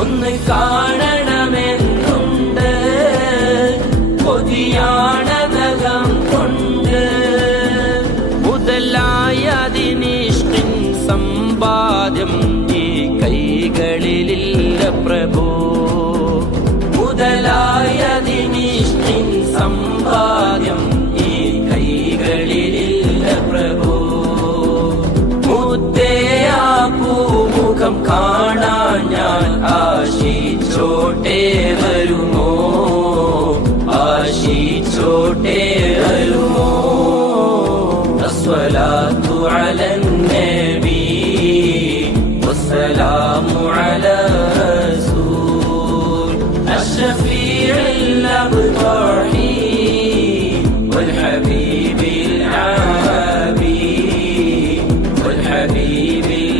ഒന്ന് കാണണമെന്നുണ്ട്. കൊതിയാണതകം കൊണ്ട്. മുതലായതിനിഷ്ടിൻ സമ്പാദ്യം ഈ കൈകളിലില്ല പ്രഭു. മുതലായതിനിഷ്ടിൻ സമ്പാദ്യം ഈ കൈകളിലില്ല പ്രഭു. മുത്തയാ പൂമുഖം കാണാൻ ഞാൻ छोटे हरुमो आशी छोटे हरुमो الصلاة على النبي والسلام على رسول الشفيع الأبطار والحبيب العابي والحبيب العابي